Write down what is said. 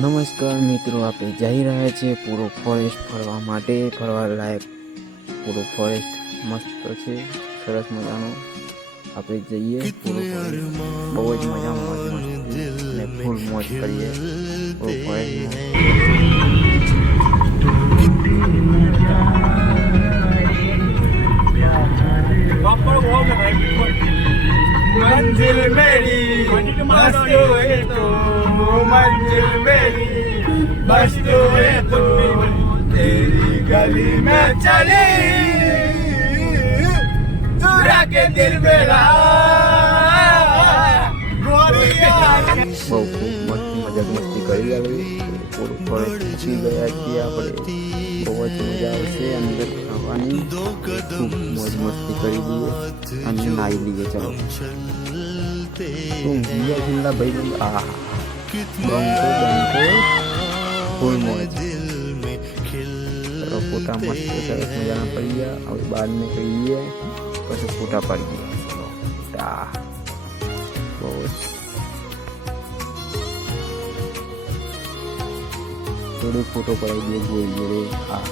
નમસ્કાર મિત્રો, આપણે જઈ રહ્યા છીએ પૂરો ફોરેસ્ટ ફરવા માટે. ફરવા લાયક પૂરો ફોરેસ્ટ મસ્ત છે, સરસ મજાનો. આપણે જઈએ પૂરો ફોરેસ્ટ, બહુ જ મજા અને ફૂલ મોજ કરીએ પૂરો मंजिल मेरी बस तो है तो मंजिल मेरी बस तो है तो तेरी गली में चली चुरा के दिल मेरा બહુ ખૂબ મસ્ત મજા મસ્તી કરી આવી. પૂરું ફોરેસ્ટ પહોંચી ગયા છીએ આપણે. બહુ જ મજા આવશે અંદર ખાવાની. ખૂબ મોજ મસ્તી કરી દઈએ અને નાહી લઈએ. ચાલો તું બીજા જિલ્લા ભાઈ આ બંકો ફૂલ મોજ. ચલો ફોટા મસ્ત સરસ મજાના પડી ગયા. હવે બહાર નીકળીએ પછી ફોટા પાડી દઈએ. ચલો ફોટા બહુ થોડું ફોટો પડાવી દઈએ. જોઈએ હા